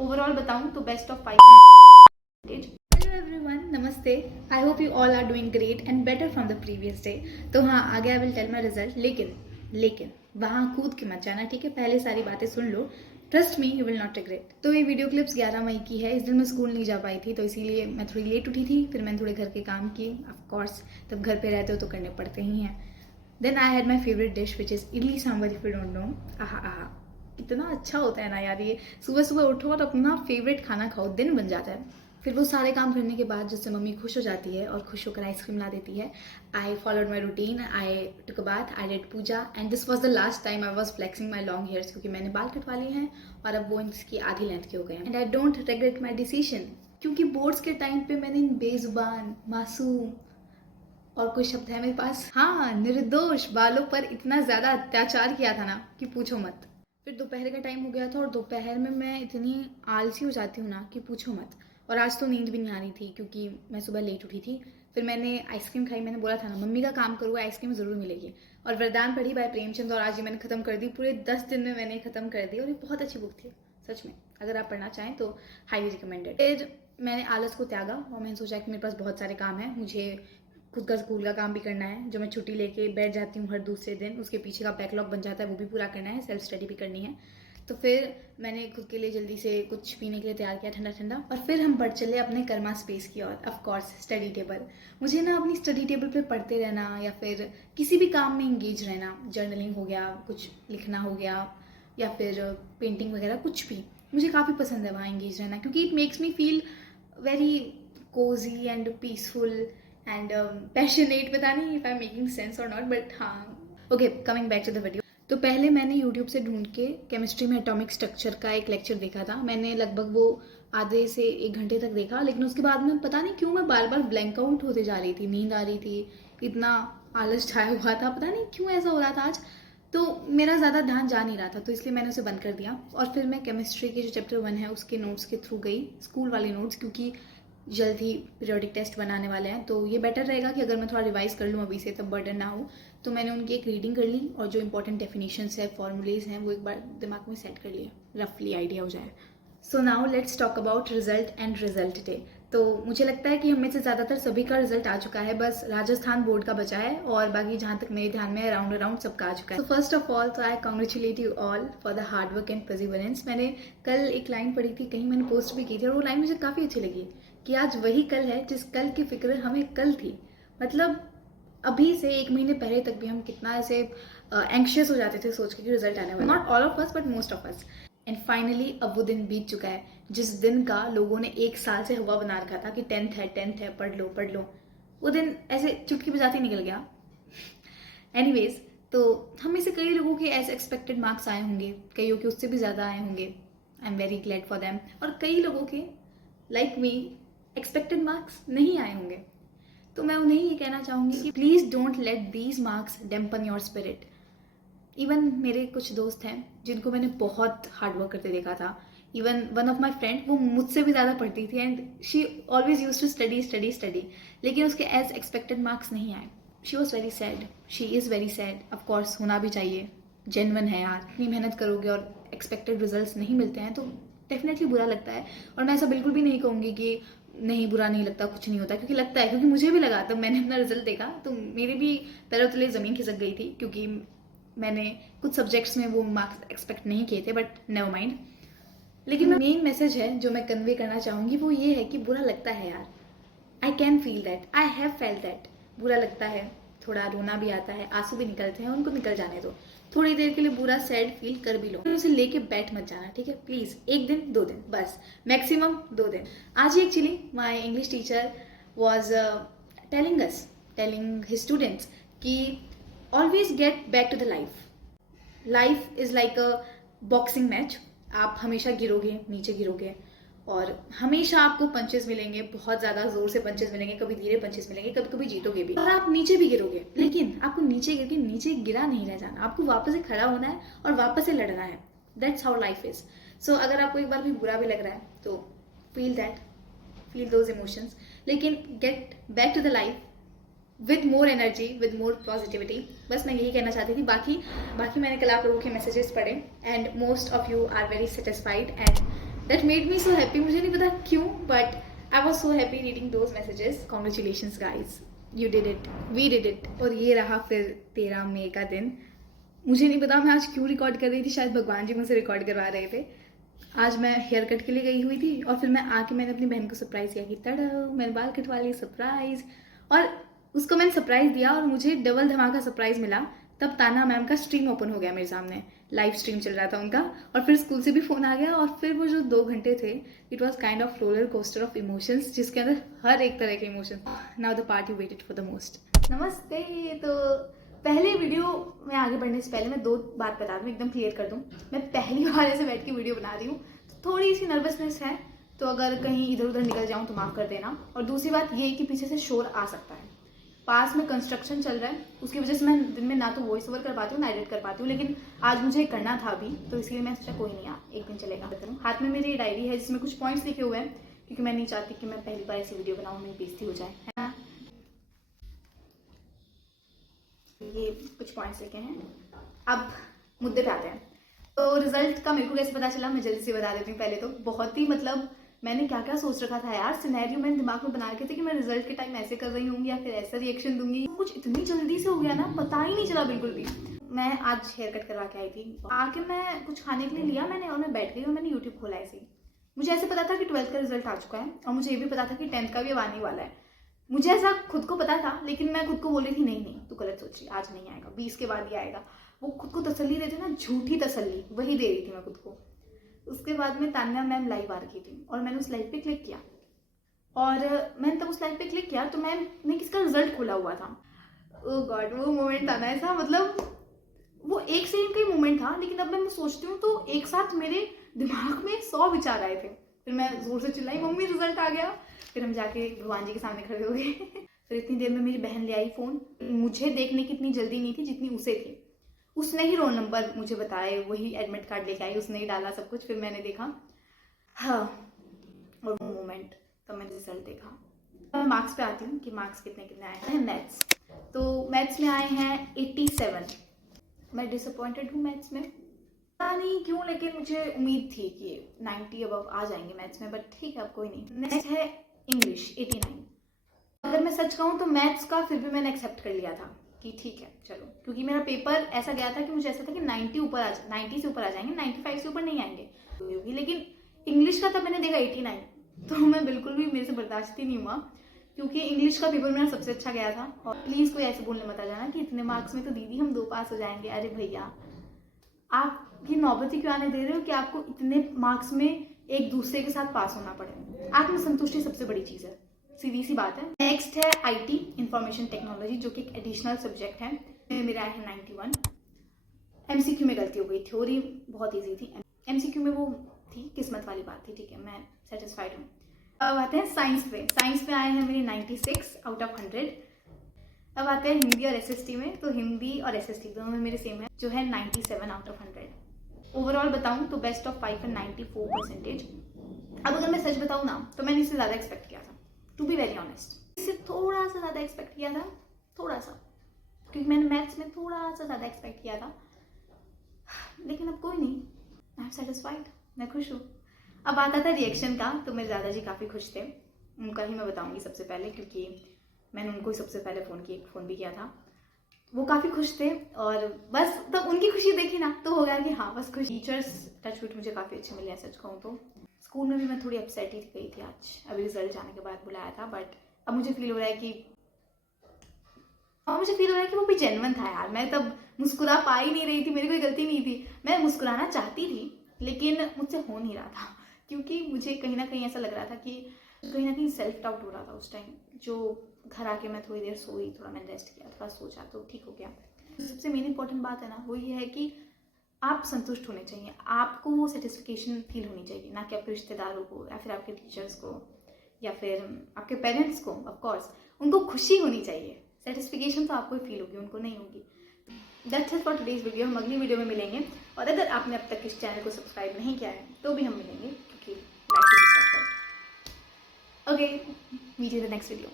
Overall बताऊं तो best of 5. Hello everyone, नमस्ते. I hope you all are doing great and better from the previous day. तो हाँ, आगे I will tell my result. लेकिन वहाँ कूद के मत जाना, ठीक है? पहले सारी बातें सुन लो. Trust me, you will not regret. तो ये वीडियो क्लिप्स 11 मई की है. इस दिन मैं स्कूल नहीं जा पाई थी, तो इसीलिए मैं थोड़ी लेट उठी थी. फिर मैंने थोड़े घर के काम किए. ऑफकोर्स तब घर पे रहते हो तो करने पड़ते ही हैं. Then I had my favourite dish which is idli sambar. If you don't know, आहा आहा, इतना अच्छा होता है ना यार. ये सुबह सुबह उठो और अपना फेवरेट खाना खाओ, दिन बन जाता है. फिर वो सारे काम करने के बाद जिससे मम्मी खुश हो जाती है और खुश होकर आइसक्रीम ला देती है. I followed my routine. I took a bath, I did puja, and this was the last time I was flexing my long hairs, क्योंकि मैंने बाल कटवा लिए हैं और अब वो इसकी आधी लेंथ के हो गए हैं. And I don't regret my decision, क्योंकि बोर्ड्स के टाइम पे मैंने इन बेजुबान, मासूम और कुछ शब्द है मेरे पास, हाँ, निर्दोष बालों पर इतना ज़्यादा अत्याचार किया था ना कि पूछो मत. फिर दोपहर का टाइम हो गया था और दोपहर में मैं इतनी आलसी हो जाती हूँ ना कि पूछो मत. और आज तो नींद भी नहीं आ रही थी क्योंकि मैं सुबह लेट उठी थी. फिर मैंने आइसक्रीम खाई. मैंने बोला था ना, मम्मी का काम करूँगा, आइसक्रीम ज़रूर मिलेगी. और वरदान पढ़ी बाय प्रेमचंद, और आज ये मैंने ख़त्म कर दी. पूरे 10 दिन में मैंने ख़त्म कर दी और ये बहुत अच्छी बुक थी सच में. अगर आप पढ़ना चाहें तो हाईली रिकमेंडेड. फिर मैंने आलस को त्यागा और मैंने सोचा कि मेरे पास बहुत सारे काम हैं. मुझे खुद का स्कूल का काम भी करना है, जो मैं छुट्टी लेके बैठ जाती हूँ हर दूसरे दिन. उसके पीछे का बैकलॉग बन जाता है, वो भी पूरा करना है. सेल्फ स्टडी भी करनी है. तो फिर मैंने खुद के लिए जल्दी से कुछ पीने के लिए तैयार किया, ठंडा ठंडा. और फिर हम बढ़ चले अपने कर्मा स्पेस की ओर. Of course study table. मुझे ना अपनी स्टडी टेबल पे पढ़ते रहना या फिर किसी भी काम में इंगेज रहना, जर्नलिंग हो गया, कुछ लिखना हो गया, या फिर पेंटिंग वगैरह, कुछ भी मुझे काफ़ी पसंद है वहाँ इंगेज रहना, क्योंकि it makes me feel very cozy and peaceful and passionate. पता नहीं if I am making sense और नॉट, बट हाँ. Okay, coming back to the video. तो पहले मैंने यूट्यूब से ढूंढ के केमिस्ट्री में एटॉमिक स्ट्रक्चर का एक लेक्चर देखा था. मैंने लगभग वो आधे से 1 घंटे तक देखा, लेकिन उसके बाद में पता नहीं क्यों मैं बार बार ब्लैंक आउट होते जा रही थी. नींद आ रही थी, इतना आलस छाया हुआ था, पता नहीं क्यों ऐसा हो रहा था आज. तो मेरा ज़्यादा ध्यान जा नहीं रहा था, तो इसलिए मैंने उसे बंद कर दिया. और फिर मैं केमिस्ट्री के जो चैप्टर 1 है उसके नोट्स के थ्रू गई, स्कूल वाले नोट्स, क्योंकि जल्द ही पीरियोडिक टेस्ट बनाने वाले हैं. तो ये बेटर रहेगा कि अगर मैं थोड़ा रिवाइज कर लूँ अभी से, तब बर्डन ना हो. तो मैंने उनकी एक रीडिंग कर ली और जो इंपॉर्टेंट डेफिनेशंस है, फॉर्मूलेज हैं, वो एक बार दिमाग में सेट कर लिए, रफली आइडिया हो जाए. So now let's talk about result and result day. तो मुझे लगता है कि हम में से ज़्यादातर सभी का रिजल्ट आ चुका है, बस राजस्थान बोर्ड का बचा है, और बाकी जहाँ तक मेरे ध्यान में अराउंड अराउंड सबका आ चुका है. तो फर्स्ट ऑफ ऑल तो I congratulate you all for the hard work and perseverance. मैंने कल एक लाइन पढ़ी थी, कहीं मैंने पोस्ट भी की थी, और वो लाइन मुझे काफ़ी अच्छी लगी कि आज वही कल है जिस कल की फिक्र हमें कल थी. मतलब अभी से 1 महीने पहले तक भी हम कितना ऐसे एंक्शियस हो जाते थे सोच के कि रिजल्ट आने वाला. Not all of us but most of us. And finally अब वो दिन बीत चुका है जिस दिन का लोगों ने 1 साल से हवा बना रखा था कि 10th है, पढ़ लो पढ़ लो. वो दिन ऐसे चुटकी बजाते निकल गया. एनीवेज, तो हम में से कई लोगों के एज एक्सपेक्टेड मार्क्स आए होंगे, कईयों के उससे भी ज़्यादा आए होंगे. I am very glad for them. और कई लोगों के लाइक मी एक्सपेक्टेड मार्क्स नहीं आए होंगे. तो मैं उन्हें ये कहना चाहूँगी कि please don't let these marks dampen your spirit. Even मेरे कुछ दोस्त हैं जिनको मैंने बहुत हार्ड वर्क करते देखा था. Even one of my friend, वो मुझसे भी ज़्यादा पढ़ती थी and she always use to study study study, लेकिन उसके एज एक्सपेक्टेड मार्क्स नहीं आए. She was very sad. She is very sad. Of course होना भी चाहिए, जेन्युइन है यार. इतनी मेहनत करोगे और एक्सपेक्टेड रिजल्ट्स नहीं मिलते हैं तो डेफिनेटली बुरा लगता है. और मैं ऐसा बिल्कुल भी नहीं कहूँगी कि नहीं, बुरा नहीं लगता, कुछ नहीं होता, क्योंकि लगता है. क्योंकि मुझे भी लगा, तब मैंने अपना रिजल्ट देखा तो मेरे भी पैरों तले ज़मीन खिसक गई थी, क्योंकि मैंने कुछ सब्जेक्ट्स में वो मार्क्स एक्सपेक्ट नहीं किए थे. But never mind. लेकिन मेन मैसेज है जो मैं कन्वे करना चाहूँगी वो ये है कि बुरा लगता है यार. I can feel that, I have felt that. बुरा लगता है, थोड़ा रोना भी आता है, आंसू भी निकलते हैं, उनको निकल जाने दो. थोड़ी देर के लिए बुरा सैड फील कर भी लो, उसे लेके बैठ मत जाना, ठीक है? प्लीज़ 1 दिन 2 दिन बस, मैक्सिमम 2 दिन. आज ही actually my English teacher was telling his students कि always get back to the life. Life is like a boxing match. आप हमेशा गिरोगे, नीचे गिरोगे, और हमेशा आपको पंचेस मिलेंगे, बहुत ज़्यादा ज़ोर से पंचेस मिलेंगे, कभी धीरे पंचेस मिलेंगे, कभी कभी जीतोगे भी, और आप नीचे भी गिरोगे. लेकिन आपको नीचे गिर के नीचे गिरा नहीं रह जाना, आपको वापस से खड़ा होना है और वापस से लड़ना है. That's how life is. So अगर आपको एक बार भी बुरा भी लग रहा है तो feel that, feel those emotions, लेकिन get back to the life with more energy, with more positivity. बस मैं यही कहना चाहती थी. बाकी मैंने कल आप लोगों के मैसेजेस पढ़े and most of you are very satisfied and that made me so happy. मुझे नहीं पता क्यों, but I was so happy reading those messages. Congratulations guys, you did it, we did it. और ये रहा फिर 13 मई का दिन. मुझे नहीं पता मैं आज क्यों रिकॉर्ड कर रही थी, शायद भगवान जी मुझसे रिकॉर्ड करवा रहे थे. आज मैं हेयर कट के लिए गई हुई थी और फिर मैं आके मैंने अपनी बहन को सरप्राइज़ किया कि तड़ो मैंने बाल कटवा लिए, सरप्राइज़. और उसको मैंने सरप्राइज़ दिया और मुझे डबल धमाका सरप्राइज़ मिला. तब ताना मैम का स्ट्रीम ओपन हो गया मेरे सामने, लाइव स्ट्रीम चल रहा था उनका. और फिर स्कूल से भी फ़ोन आ गया और फिर वो जो 2 घंटे थे, it was kind of roller coaster of emotions, जिसके अंदर हर एक तरह के emotions. Now the part you waited for the most. नमस्ते. तो पहले वीडियो में आगे बढ़ने से पहले मैं 2 बात बता दूँ, एकदम क्लियर कर दूँ. मैं पहली बार ऐसे बैठ के वीडियो बना रही हूँ, तो थोड़ी सी नर्वसनेस है, तो अगर कहीं इधर उधर निकल जाऊँ तो माफ़ कर देना. और दूसरी बात ये कि पीछे से शोर आ सकता है, पास में कंस्ट्रक्शन चल रहा है, उसकी वजह से मैं दिन में ना तो वॉइस ओवर कर पाती हूँ ना एडिट कर पाती हूँ. लेकिन आज मुझे करना था अभी, तो इसलिए मैं सोचा कोई नहीं यार, एक दिन चलेगा. हाथ में मेरी डायरी है जिसमें कुछ पॉइंट्स लिखे हुए हैं, क्योंकि मैं नहीं चाहती कि मैं पहली बार ऐसी वीडियो बनाऊँ, मेरी बेइज्जती हो जाए, है ना. ये कुछ पॉइंट्स लिखे हैं. अब मुद्दे पे आते हैं. तो रिजल्ट का मेरे को कैसे पता चला, मैं जल्दी से बता देती हूँ. पहले तो बहुत ही मतलब मैंने क्या क्या सोच रखा था यार, सिनेरियो मैंने दिमाग में बना रखे थे कि मैं रिजल्ट के टाइम ऐसे कर रही हूँ या फिर ऐसा रिएक्शन दूंगी. कुछ इतनी जल्दी से हो गया ना, पता ही नहीं चला बिल्कुल भी. मैं आज हेयर कट करवा के आई थी, आके मैं कुछ खाने के लिए लिया मैंने और मैं बैठ गई और मैंने यूट्यूब खोला ऐसे ही. मुझे ऐसे पता था कि 12th का रिजल्ट आ चुका है और मुझे ये भी पता था कि 10th का भी अब आने वाला है. मुझे ऐसा खुद को पता था, लेकिन मैं खुद को बोल रही थी नहीं नहीं तू गलत सोच रही, आज नहीं आएगा, 20 के बाद ही आएगा. वो खुद को तसल्ली देते ना, झूठी तसल्ली, वही दे रही थी मैं खुद को. उसके बाद में तान्या मैम लाइव आ रखी थी और मैंने उस लाइव पे क्लिक किया. और मैंने तब उस लाइव पे क्लिक किया तो मैंने किसका रिजल्ट खोला हुआ था. ओह गॉड, वो मोमेंट था ना ऐसा, मतलब वो एक सेकंड का ही मोमेंट था, लेकिन अब मैं सोचती हूँ तो एक साथ मेरे दिमाग में 100 विचार आए थे. फिर मैं जोर से चिल्लाई मम्मी रिजल्ट आ गया. फिर हम जाके भगवान जी के सामने खड़े हो गए. फिर इतनी देर में मेरी बहन ले आई फ़ोन. मुझे देखने की इतनी जल्दी नहीं थी जितनी उसे थी. उसने ही रोल नंबर मुझे बताए, वही एडमिट कार्ड लेके आई, उसने ही डाला सब कुछ. फिर मैंने देखा, हाँ, और वो मोमेंट तब मैंने रिजल्ट देखा. मैं मार्क्स पे आती हूँ कि मार्क्स कितने कितने आए हैं. मैथ्स, तो मैथ्स में आए हैं 87. मैं डिसअपॉइंटेड हूँ मैथ्स में, पता नहीं क्यों, लेकिन मुझे उम्मीद थी कि 90 अबव आ जाएंगे मैथ्स में, बट ठीक है अब कोई नहीं. नेक्स्ट है इंग्लिश 89. अगर मैं सच कहूँ तो मैथ्स का फिर भी मैंने एक्सेप्ट कर लिया था कि ठीक है चलो, क्योंकि मेरा पेपर ऐसा गया था कि मुझे ऐसा था कि 90 से ऊपर आ जाएंगे, 95 से ऊपर नहीं आएंगे. लेकिन इंग्लिश का तब मैंने देखा 89, तो मैं बिल्कुल भी, मेरे से बर्दाश्त ही नहीं हुआ, क्योंकि इंग्लिश का पेपर मेरा सबसे अच्छा गया था. और प्लीज़ कोई ऐसे बोलने मत आ जाना कि इतने मार्क्स में तो दीदी हम 2 पास हो जाएंगे. अरे भैया, आप ये नौबत ही क्यों आने दे रहे हो कि आपको इतने मार्क्स में एक दूसरे के साथ पास होना पड़े. आत्मसंतुष्टि सबसे बड़ी चीज़ है, सीधी सी बात है. नेक्स्ट है IT, इंफॉर्मेशन टेक्नोलॉजी, जो कि एक एडिशनल सब्जेक्ट है. मेरा है 91. MCQ में गलती हो गई, थ्योरी बहुत ईजी थी, MCQ में वो थी, किस्मत वाली बात थी. ठीक है, मैं सेटिस्फाइड हूँ. अब आते हैं साइंस पे. साइंस में आए हैं मेरे 96 आउट ऑफ 100. अब आते हैं हिंदी और SST में. तो हिंदी और SST दोनों में मेरे सेम है, जो है 97 आउट ऑफ 100. ओवरऑल बताऊँ तो बेस्ट ऑफ 5 है 94%. अब अगर मैं सच बताऊँ ना, तो मैंने इससे ज़्यादा एक्सपेक्ट किया था, टू बी वेरी ऑनेस्ट. इससे थोड़ा सा ज़्यादा एक्सपेक्ट किया था, थोड़ा सा, क्योंकि मैंने मैथ्स में थोड़ा सा ज़्यादा एक्सपेक्ट किया था. लेकिन अब कोई नहीं, आई एम सेटिस्फाइड, मैं खुश हूँ. अब आता था रिएक्शन का, तो मेरे दादाजी काफ़ी खुश थे. उनका ही मैं बताऊँगी सबसे पहले, क्योंकि मैंने उनको ही सबसे पहले फ़ोन भी किया था. वो काफ़ी खुश थे और बस तब उनकी खुशी देखी ना तो हो गया कि हाँ बस खुश. टीचर्स टचवुड मुझे काफ़ी अच्छे मिले हैं सच कहूँ तो. स्कूल में भी मैं थोड़ी अपसेट ही गई थी आज, अभी रिजल्ट जाने के बाद बुलाया था, बट अब मुझे फील हो रहा है कि वो भी जेन्युइन था यार. मैं तब मुस्कुरा पा ही नहीं रही थी, मेरी कोई गलती नहीं थी. मैं मुस्कुराना चाहती थी लेकिन मुझसे हो नहीं रहा था, क्योंकि मुझे कहीं ना कहीं ऐसा लग रहा था कि कहीं ना कहीं सेल्फ डाउट हो रहा था उस टाइम. जो घर आके मैं थोड़ी देर सोई, थोड़ा मैंने रेस्ट किया, थोड़ा सोचा तो ठीक हो गया. सबसे मेन इंपॉर्टेंट बात है ना, वो ये है कि आप संतुष्ट होने चाहिए, आपको वो सेटिस्फिकेशन फील होनी चाहिए, ना कि आपके रिश्तेदारों को या फिर आपके टीचर्स को या फिर आपके पेरेंट्स को. ऑफकोर्स उनको खुशी होनी चाहिए, सेटिस्फिकेशन तो आपको ही फील होगी, उनको नहीं होगी. That's it for today's video. हम अगली वीडियो में मिलेंगे, और अगर आपने अब तक इस चैनल को सब्सक्राइब नहीं किया है तो भी हम मिलेंगे, क्योंकि like. Okay, meet you in the next video.